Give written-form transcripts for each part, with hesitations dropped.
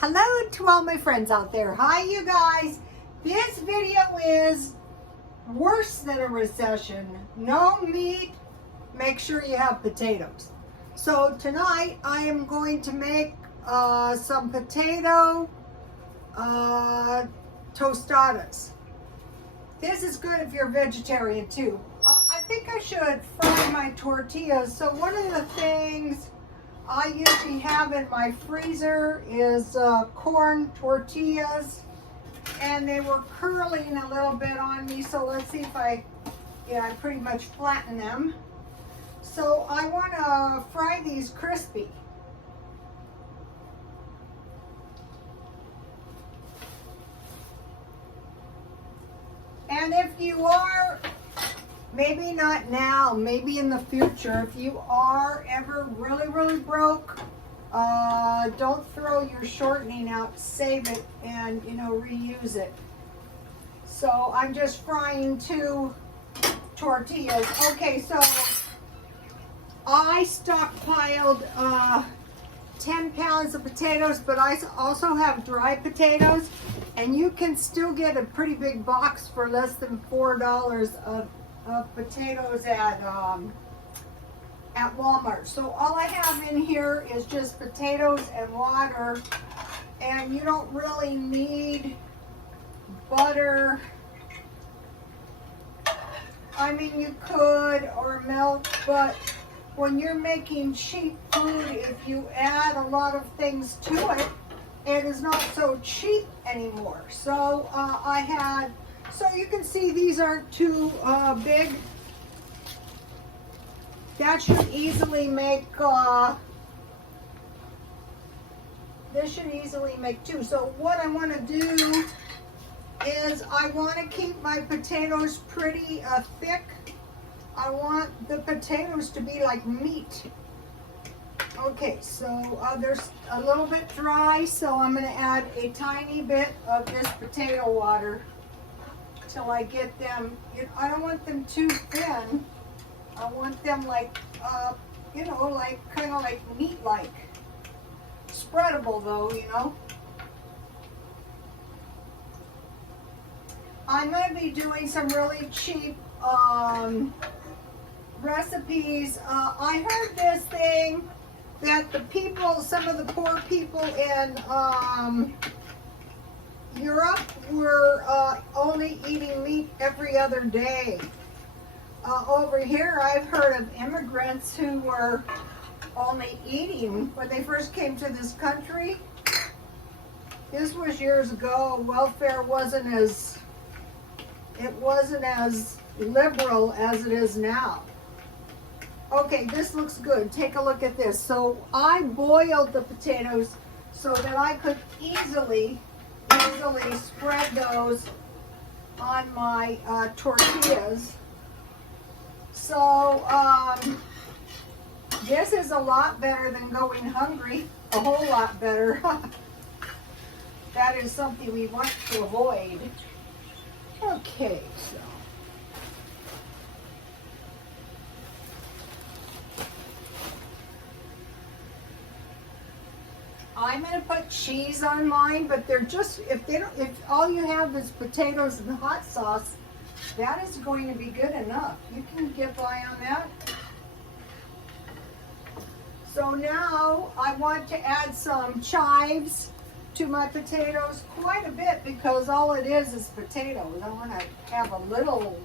Hello to all my friends out there. Hi, you guys. This video is worse than a recession. No meat. Make sure you have potatoes. So tonight I am going to make some potato tostadas. This is good if you're vegetarian too. I think I should fry my tortillas. So one of the things I usually have in my freezer is corn tortillas, and they were curling a little bit on me, so let's see if I pretty much flatten them. So I want to fry these crispy. And if you are, maybe not now, maybe in the future, if you are ever really broke, don't throw your shortening out, save it and reuse it. So I'm just frying 2 tortillas. Okay, so I stockpiled 10 pounds of potatoes, but I also have dry potatoes, and you can still get a pretty big box for less than $4 of potatoes at Walmart. So all I have in here is just potatoes and water, and you don't really need butter. I mean, you could, or milk, but when you're making cheap food, if you add a lot of things to it, it is not so cheap anymore. So so you can see these aren't too big. That should easily make, this should easily make 2. So what I want to do is I want to keep my potatoes pretty thick. I want the potatoes to be like meat. Okay, so there's a little bit dry, so I'm going to add a tiny bit of this potato water till I get them. I don't want them too thin. I want them like, like kind of like meat-like. Spreadable though, I'm going to be doing some really cheap recipes. I heard this thing that the people, some of the poor people in Europe were only eating meat every other day. Over here, I've heard of immigrants who were only eating, when they first came to this country, this was years ago, welfare wasn't as liberal as it is now. Okay, this looks good. Take a look at this. So I boiled the potatoes so that I could easily spread those on my tortillas. So this is a lot better than going hungry, a whole lot better. That is something we want to avoid. Okay, so I'm going to put cheese on mine, but they're just, if all you have is potatoes and hot sauce, that is going to be good enough. You can get by on that. So now I want to add some chives to my potatoes, quite a bit, because all it is potatoes. I want to have a little.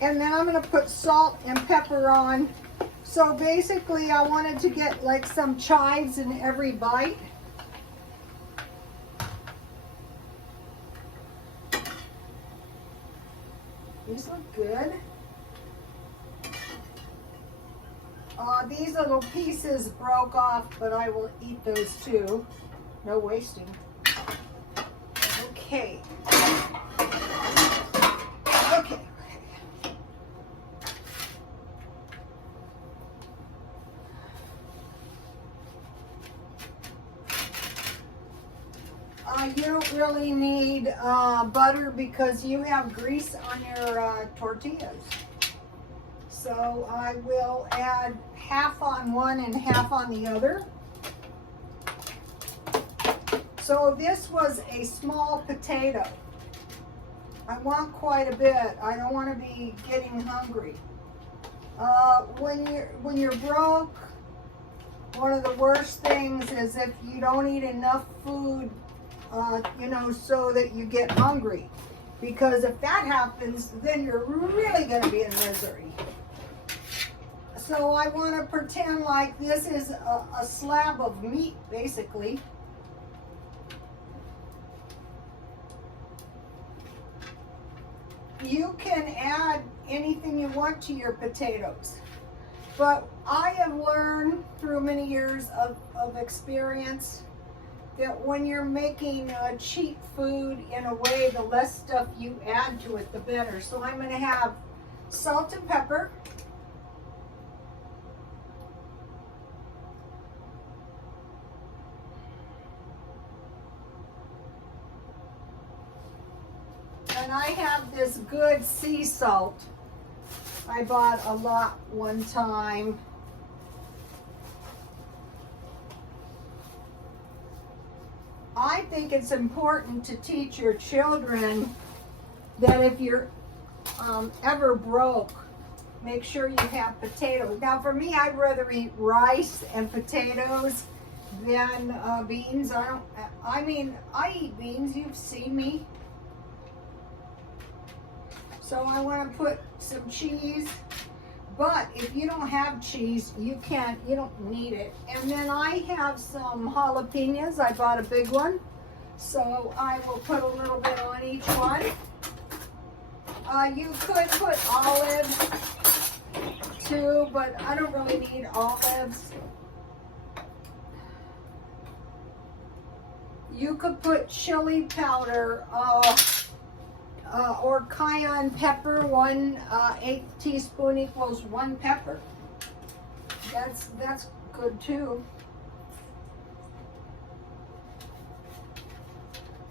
And then I'm going to put salt and pepper on. So basically I wanted to get like some chives in every bite. These look good. These little pieces broke off, but I will eat those too. No wasting. Okay. Okay. You don't really need butter because you have grease on your tortillas. So I will add half on one and half on the other. So this was a small potato. I want quite a bit. I don't want to be getting hungry. When you're broke, one of the worst things is if you don't eat enough food, you know, so that you get hungry. Because if that happens, then you're really going to be in misery. So I want to pretend like this is a slab of meat, basically. You can add anything you want to your potatoes. But I have learned through many years of experience that when you're making cheap food, in a way, the less stuff you add to it, the better. So I'm going to have salt and pepper. And I have this good sea salt. I bought a lot one time. I think it's important to teach your children that if you're ever broke, make sure you have potatoes. Now for me, I'd rather eat rice and potatoes than beans. I eat beans, you've seen me. So I want to put some cheese, but if you don't have cheese, you don't need it. And then I have some jalapenos. I bought a big one, so I will put a little bit on each one. You could put olives too, but I don't really need olives. You could put chili powder, or cayenne pepper. 1/8 teaspoon equals 1 pepper. That's good too.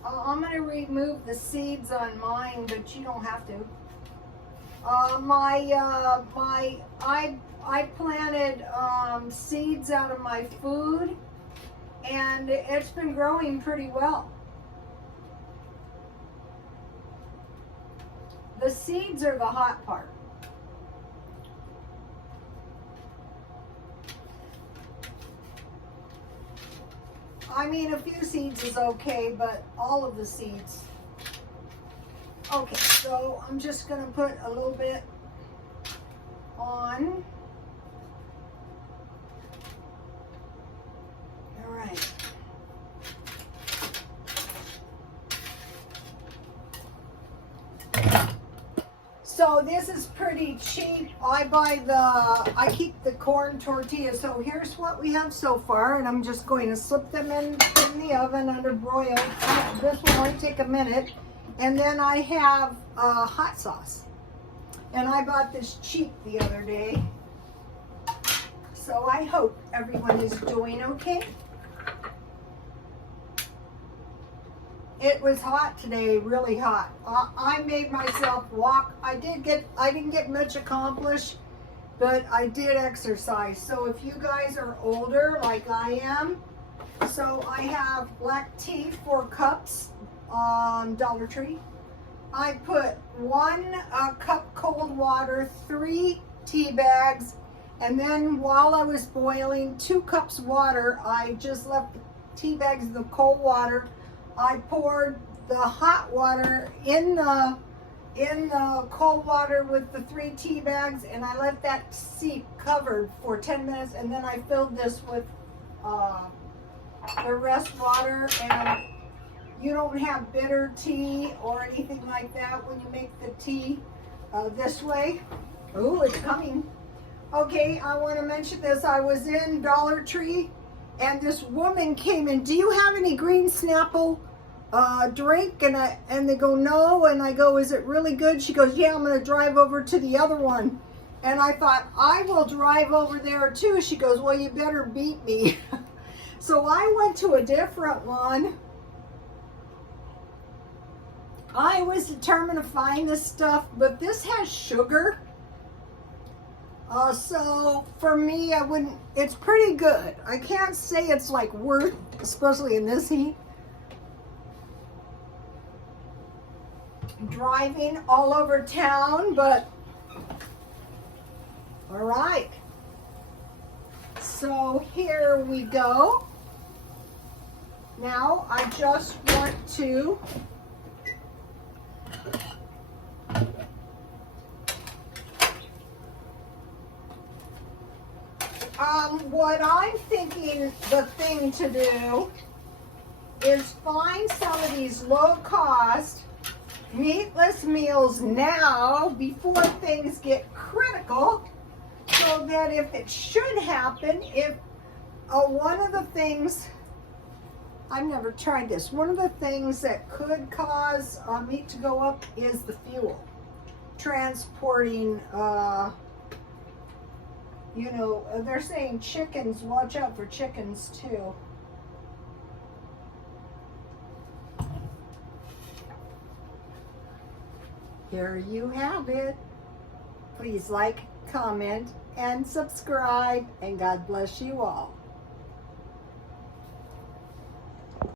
I'm going to remove the seeds on mine, but you don't have to. I planted seeds out of my food, and it's been growing pretty well. The seeds are the hot part. I mean, a few seeds is okay, but all of the seeds. Okay, so I'm just going to put a little bit on. All right. So this is pretty cheap. I keep the corn tortillas. So here's what we have so far, and I'm just going to slip them in the oven under broil. This will only take a minute. And then I have hot sauce. And I bought this cheap the other day. So I hope everyone is doing okay. It was hot today, really hot. I made myself walk. I didn't get much accomplished, but I did exercise. So if you guys are older, like I am, so I have black tea, 4 cups, Dollar Tree. I put 1 cup cold water, 3 tea bags, and then while I was boiling 2 cups water, I just left the tea bags in the cold water. I poured the hot water in the cold water with the 3 tea bags, and I let that seep covered for 10 minutes, and then I filled this with the rest water. And you don't have bitter tea or anything like that when you make the tea this way. Oh, it's coming. Okay, I want to mention this. I was in Dollar Tree, and this woman came in. Do you have any green Snapple drink? And they go, no. And I go, is it really good? She goes, yeah, I'm going to drive over to the other one. And I thought, I will drive over there too. She goes, well, you better beat me. So I went to a different one. I was determined to find this stuff, but this has sugar. So for me, I wouldn't, it's pretty good. I can't say it's like worth, especially in this heat, driving all over town, but all right. So here we go. Now I just want to what I'm thinking the thing to do is find some of these low-cost meatless meals now before things get critical, so that if it should happen, if one of the things, I've never tried this, one of the things that could cause meat to go up is the fuel. Transporting, you know, they're saying chickens, watch out for chickens too. Here you have it. Please like, comment, and subscribe, and God bless you all.